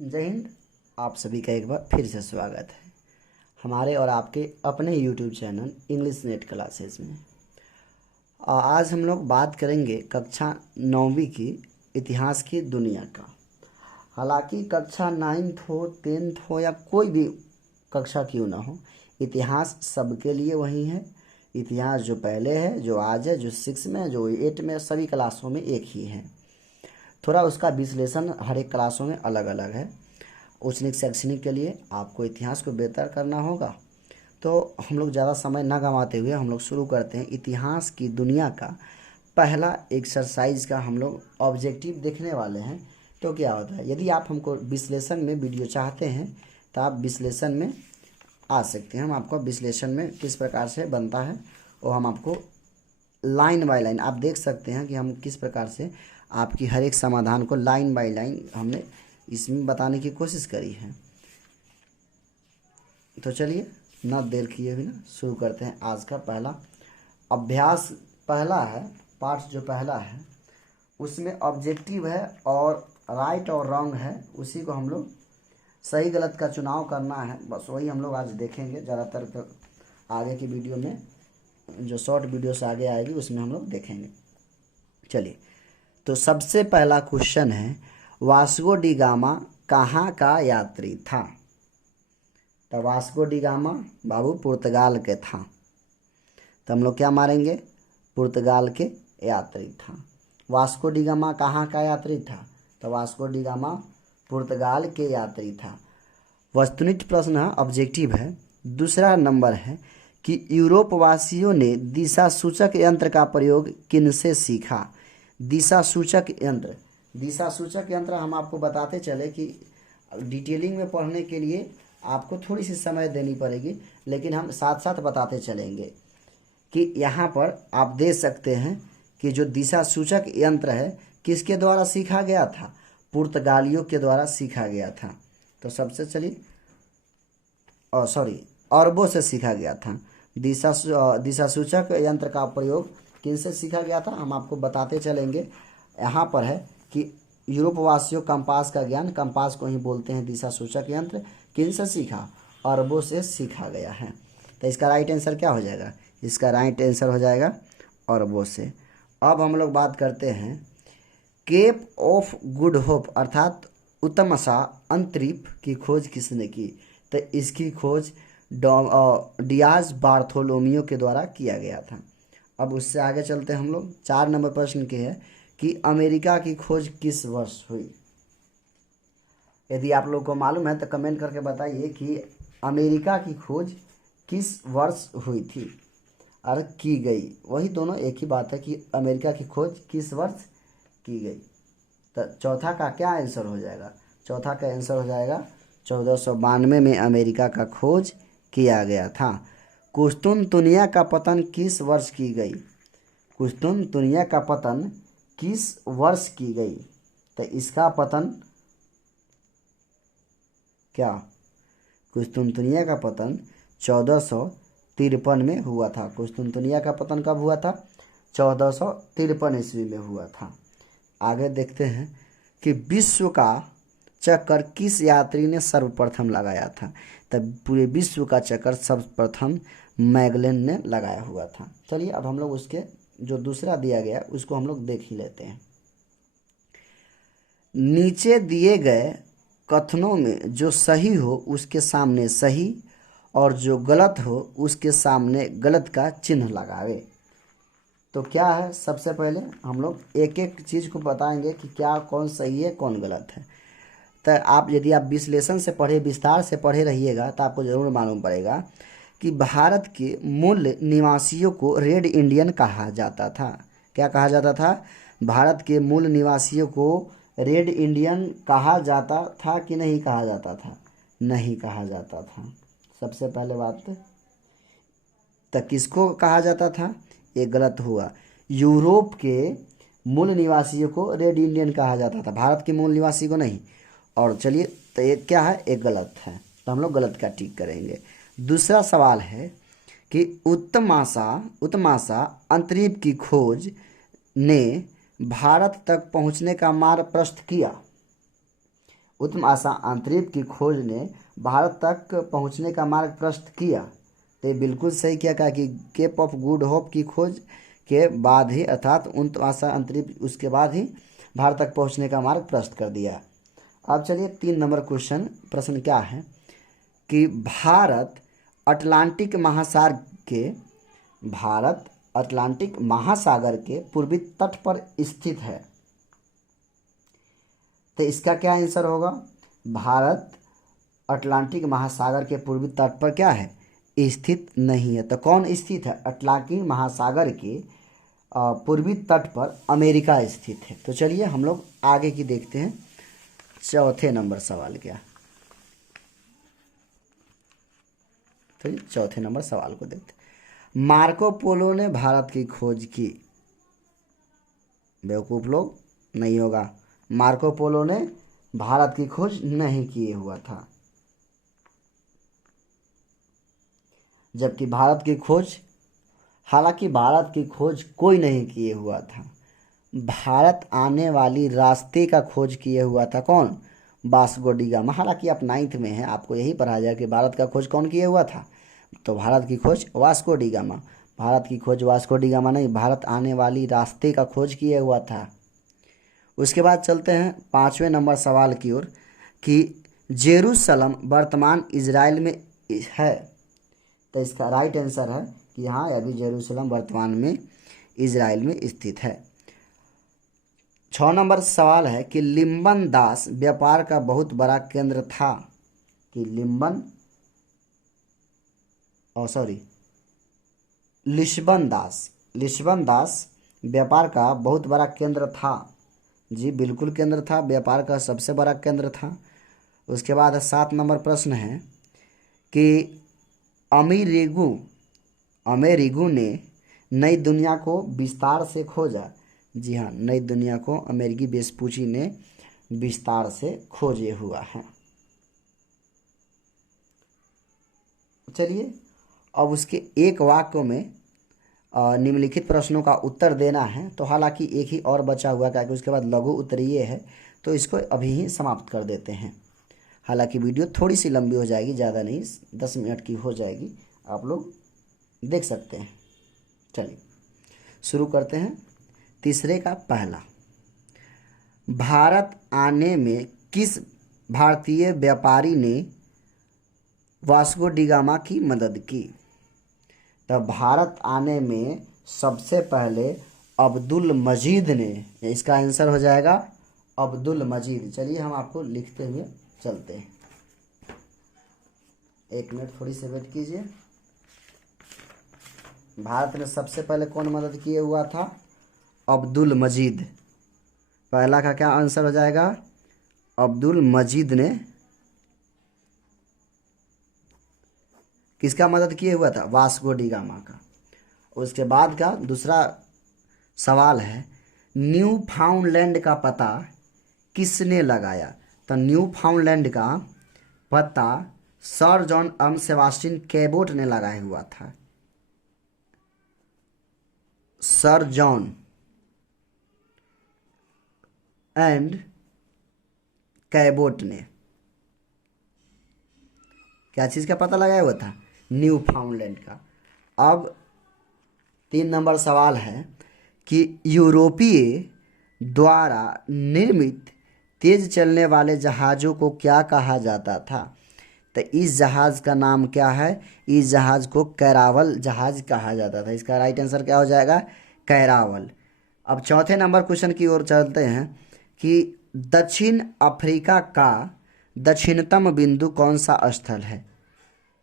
जय हिंद। आप सभी का एक बार फिर से स्वागत है हमारे और आपके अपने YouTube channel English net classes में। आज हम लोग बात करेंगे कक्षा 9वीं की इतिहास की दुनिया का। हालांकि कक्षा 9th हो 10th हो या कोई भी कक्षा क्यों ना हो, इतिहास सबके लिए वही है। इतिहास जो पहले है, जो आज है, जो 6 में, जो 8 में, सभी क्लासों में एक ही है। थोड़ा उसका विश्लेषण हर एक क्लासों में अलग अलग है। उच्च शैक्षणिक के लिए आपको इतिहास को बेहतर करना होगा, तो हम लोग ज़्यादा समय ना गंवाते हुए हम लोग शुरू करते हैं। इतिहास की दुनिया का पहला एक्सरसाइज का हम लोग ऑब्जेक्टिव देखने वाले हैं। तो क्या होता है, यदि आप हमको विश्लेषण में वीडियो चाहते हैं तो आप विश्लेषण में आ सकते हैं। हम आपको विश्लेषण में किस प्रकार से बनता है और हम आपको लाइन बाय लाइन आप देख सकते हैं कि हम किस प्रकार से आपकी हर एक समाधान को लाइन बाय लाइन हमने इसमें बताने की कोशिश करी है। तो चलिए ना देर किए बिना शुरू करते हैं। आज का पहला अभ्यास पहला है, पार्ट जो पहला है उसमें ऑब्जेक्टिव है और राइट और रॉन्ग है। उसी को हम लोग सही गलत का चुनाव करना है, बस वही हम लोग आज देखेंगे। ज़्यादातर आगे की वीडियो में जो शॉर्ट वीडियो से आगे आएगी उसमें हम लोग देखेंगे। चलिए, तो सबसे पहला क्वेश्चन है, वास्को डी गामा कहाँ का यात्री था? तो वास्को डी गामा बाबू पुर्तगाल के था, तो हम लोग क्या मारेंगे, पुर्तगाल के यात्री था। वास्को डी गामा कहाँ का यात्री था? तो वास्को डी गामा पुर्तगाल के यात्री था। वस्तुनिष्ठ प्रश्न है, ऑब्जेक्टिव है। दूसरा नंबर है कि यूरोप वासियों ने दिशा सूचक यंत्र का प्रयोग किनसे सीखा? दिशा सूचक यंत्र, दिशा सूचक यंत्र हम आपको बताते चले कि डिटेलिंग में पढ़ने के लिए आपको थोड़ी सी समय देनी पड़ेगी, लेकिन हम साथ साथ बताते चलेंगे कि यहाँ पर आप देख सकते हैं कि जो दिशा सूचक यंत्र है किसके द्वारा सीखा गया था? पुर्तगालियों के द्वारा सीखा गया था। तो सबसे चलिए अरबों से सीखा गया था। दिशा सूचक यंत्र का प्रयोग किनसे सीखा गया था हम आपको बताते चलेंगे। यहाँ पर है कि यूरोप वासियों कंपास का ज्ञान, कंपास को ही बोलते हैं दिशा सूचक यंत्र, किनसे सीखा? अरबों से सीखा गया है। तो इसका राइट आंसर क्या हो जाएगा? इसका राइट आंसर हो जाएगा अरबों से। अब हम लोग बात करते हैं केप ऑफ गुड होप अर्थात उत्तमसा अंतरीप की खोज किसने की? तो इसकी खोज डियाज बार्थोलोमियो के द्वारा किया गया था। अब उससे आगे चलते हैं हम लोग। 4 नंबर प्रश्न के है कि अमेरिका की खोज किस वर्ष हुई? यदि आप लोग को मालूम है तो कमेंट करके बताइए कि अमेरिका की खोज किस वर्ष हुई थी और की गई। वही दोनों एक ही बात है कि अमेरिका की खोज किस वर्ष की गई। तो चौथा का क्या आंसर हो जाएगा? चौथा का आंसर हो जाएगा 1492 में अमेरिका का खोज किया गया था। कुस्तुनतुनिया का पतन किस वर्ष की गई? कुस्तुनतुनिया का पतन किस वर्ष की गई? तो इसका पतन क्या? कुस्तुनतुनिया का पतन 1453 में हुआ था। कुस्तुनतुनिया का पतन कब हुआ था? 1453 ईस्वी में हुआ था। आगे देखते हैं कि विश्व का चक्कर किस यात्री ने सर्वप्रथम लगाया था? तब पूरे विश्व का चक्कर सर्वप्रथम मैगलेन ने लगाया हुआ था। चलिए अब हम लोग उसके जो दूसरा दिया गया उसको हम लोग देख ही लेते हैं। नीचे दिए गए कथनों में जो सही हो उसके सामने सही और जो गलत हो उसके सामने गलत का चिन्ह लगावे। तो क्या है, सबसे पहले हम लोग एक एक चीज़ को बताएंगे कि क्या कौन सही है कौन गलत है। तो आप यदि आप विश्लेषण से पढ़े, विस्तार से पढ़े रहिएगा तो आपको ज़रूर मालूम पड़ेगा कि भारत के मूल निवासियों को रेड इंडियन कहा जाता था। क्या कहा जाता था? भारत के मूल निवासियों को रेड इंडियन कहा जाता था कि नहीं कहा जाता था? नहीं कहा जाता था। सबसे पहले बात तो किसको कहा जाता था? ये गलत हुआ। यूरोप के मूल निवासियों को रेड इंडियन कहा जाता था, भारत के मूल निवासी को नहीं। और चलिए, तो ये क्या है? एक गलत है, तो हम लोग गलत का टिक करेंगे। दूसरा सवाल है कि उत्तमाशा अंतरिक्ष की खोज ने भारत तक पहुंचने का मार्ग प्रशस्त किया। उत्तम आशा अंतरिक्ष की खोज ने भारत तक पहुंचने का मार्ग प्रशस्त किया। तो ये बिल्कुल सही क्या कहा कि केप ऑफ गुड होप की खोज के बाद ही अर्थात उत्तम आशा अंतरिक्ष उसके बाद ही भारत तक पहुंचने का मार्ग प्रशस्त कर दिया। अब चलिए 3 नंबर प्रश्न क्या है कि भारत अटलांटिक महासागर के पूर्वी तट पर स्थित है। तो इसका क्या आंसर होगा? भारत अटलांटिक महासागर के पूर्वी तट पर क्या है? स्थित नहीं है। तो कौन स्थित है? अटलांटिक महासागर के पूर्वी तट पर अमेरिका स्थित है। तो चलिए हम लोग आगे की देखते हैं। चौथे नंबर सवाल क्या? तो चौथे नंबर सवाल को देखते हैं। मार्को पोलो ने भारत की खोज की। बेवकूफ लोग नहीं होगा, मार्को पोलो ने भारत की खोज नहीं किए हुआ था। जबकि हालांकि भारत की खोज कोई नहीं किए हुआ था। भारत आने वाली रास्ते का खोज किए हुआ था कौन? Vasco D gamma. हालांकि आप 9th में हैं, आपको यही पढ़ाया जाए कि भारत का खोज कौन किए हुआ था। तो भारत की खोज वास्को डी गामा। भारत की खोज वास्को डी गामा नहीं, भारत आने वाली रास्ते का खोज किए हुआ था। उसके बाद चलते हैं 5वें नंबर सवाल की ओर कि जेरूसलम वर्तमान इजराइल में है। तो इसका राइट आंसर है कि हाँ, अभी जेरूसलम वर्तमान में इजराइल में स्थित है। 6 नंबर सवाल है कि लिम्बन दास व्यापार का बहुत बड़ा केंद्र था। कि लिस्बन दास व्यापार का बहुत बड़ा केंद्र था। जी बिल्कुल केंद्र था, व्यापार का सबसे बड़ा केंद्र था। उसके बाद 7 नंबर प्रश्न है कि अमेरिगू ने नई दुनिया को विस्तार से खोजा। जी हाँ, नई दुनिया को अमेरिकी वेस्पूची ने विस्तार से खोजे हुआ है। चलिए अब उसके एक वाक्य में निम्नलिखित प्रश्नों का उत्तर देना है। तो हालांकि एक ही और बचा हुआ है, उसके बाद लघु उत्तरीय है, तो इसको अभी ही समाप्त कर देते हैं। हालांकि वीडियो थोड़ी सी लंबी हो जाएगी, ज़्यादा नहीं, 10 मिनट की हो जाएगी, आप लोग देख सकते हैं। चलिए शुरू करते हैं। तीसरे का पहला, भारत आने में किस भारतीय व्यापारी ने वास्को डी गामा की मदद की? तो भारत आने में सबसे पहले अब्दुल मजीद ने, इसका आंसर हो जाएगा अब्दुल मजीद। चलिए हम आपको लिखते हुए चलते हैं। 1 मिनट थोड़ी सी वेट कीजिए। भारत ने सबसे पहले कौन मदद किए हुआ था? अब्दुल मजीद। पहला का क्या आंसर हो जाएगा? अब्दुल मजीद ने किसका मदद किए हुआ था? वास्को डी गामा का। उसके बाद का दूसरा सवाल है, न्यू फाउंडलैंड का पता किसने लगाया? तो न्यू फाउंडलैंड का पता सर जॉन सेबास्टियन कैबोट ने लगाया हुआ था। सर जॉन एंड कैबोट ने क्या चीज़ का पता लगाया हुआ था? न्यू फाउंडलैंड का। अब 3 नंबर सवाल है कि यूरोपीय द्वारा निर्मित तेज चलने वाले जहाज़ों को क्या कहा जाता था? तो इस जहाज़ का नाम क्या है? इस जहाज़ को कैरावल जहाज़ कहा जाता था। इसका राइट आंसर क्या हो जाएगा? कैरावल। अब चौथे नंबर क्वेश्चन की ओर चलते हैं कि दक्षिण अफ्रीका का दक्षिणतम बिंदु कौन सा स्थल है?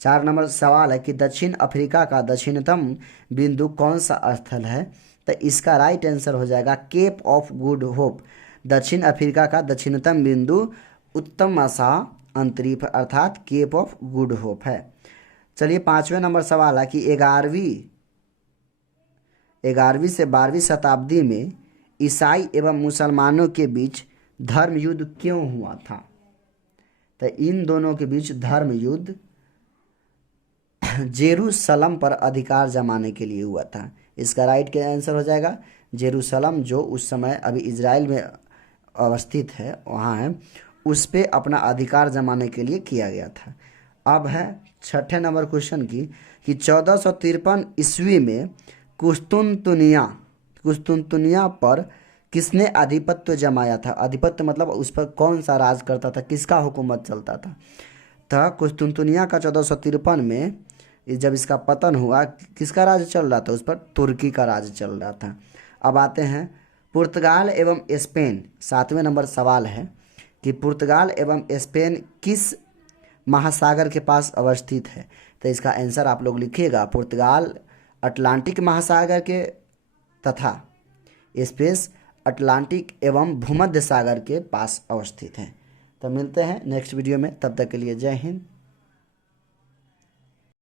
4 नंबर सवाल है कि दक्षिण अफ्रीका का दक्षिणतम बिंदु कौन सा स्थल है? तो इसका राइट आंसर हो जाएगा केप ऑफ गुड होप। दक्षिण अफ्रीका का दक्षिणतम बिंदु उत्तम आशा अंतरिक्ष अर्थात केप ऑफ गुड होप है। चलिए 5वें नंबर सवाल है कि 11वीं से 12वीं शताब्दी में ईसाई एवं मुसलमानों के बीच धर्म युद्ध क्यों हुआ था? तो इन दोनों के बीच धर्म युद्ध जेरूसलम पर अधिकार जमाने के लिए हुआ था। इसका राइट का आंसर हो जाएगा जेरूसलम, जो उस समय अभी इजराइल में अवस्थित है, वहाँ है, उस पे अपना अधिकार जमाने के लिए किया गया था। अब है छठे नंबर क्वेश्चन की कि 1453 ईस्वी में कुस्तुनतुनिया पर किसने आधिपत्य जमाया था। आधिपत्य मतलब उस पर कौन सा राज करता था, किसका हुकूमत चलता था। तो कुस्तुनतुनिया का 1453 में जब इसका पतन हुआ, किसका राज चल रहा था उस पर, तुर्की का राज चल रहा था। अब आते हैं पुर्तगाल एवं स्पेन। 7वें नंबर सवाल है कि पुर्तगाल एवं स्पेन किस महासागर के पास अवस्थित है। तो इसका आंसर आप लोग लिखिएगा, पुर्तगाल अटलांटिक महासागर के तथा स्पेन अटलांटिक एवं भूमध्य सागर के पास अवस्थित है। तो मिलते हैं नेक्स्ट वीडियो में, तब तक के लिए जय हिंद।